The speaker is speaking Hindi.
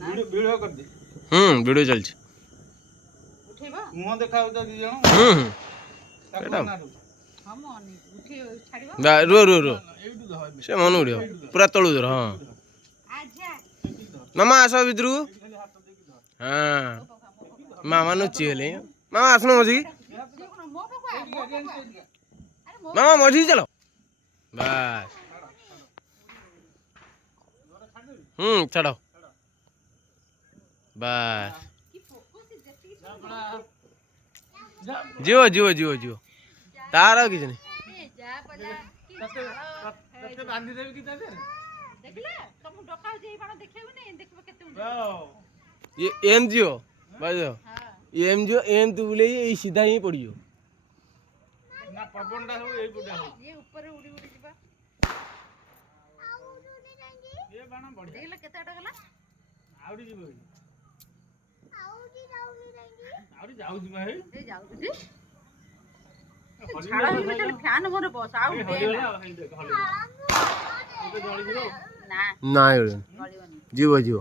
वीडियो कर दे वीडियो चल छी उठेबा मुंह देखाउ त दी जण एटा हम अनि उठे छाड़ीबा बा रो से मन उड़ियो पूरा तळु धर हां आजा मामा आसो भितरु हां मामा नुची हेले मामा आसनो मजी मामा मजी चलो बस छाड़ो बस जीव जीव जीव जीव तार किछ नहीं तते बांधी देबी कि तते देखले तुम डका जेई बाण देखेबो ने देखबो केते ये एम जियो बाजो ये एम जियो एम तू बोले ये सीधा ही पड़ियो ना पवनडा हो एई पुडा हो ये ऊपर उड़ी उड़ी जीबा ये बाण बढ़िया देखले केते अटा गला आउडी जीबो आउडी जाऊ जी भाई ए जाऊ जी छाड़ा ही बेटा फैन मोरे बस आउ दे ना ना जीव जीव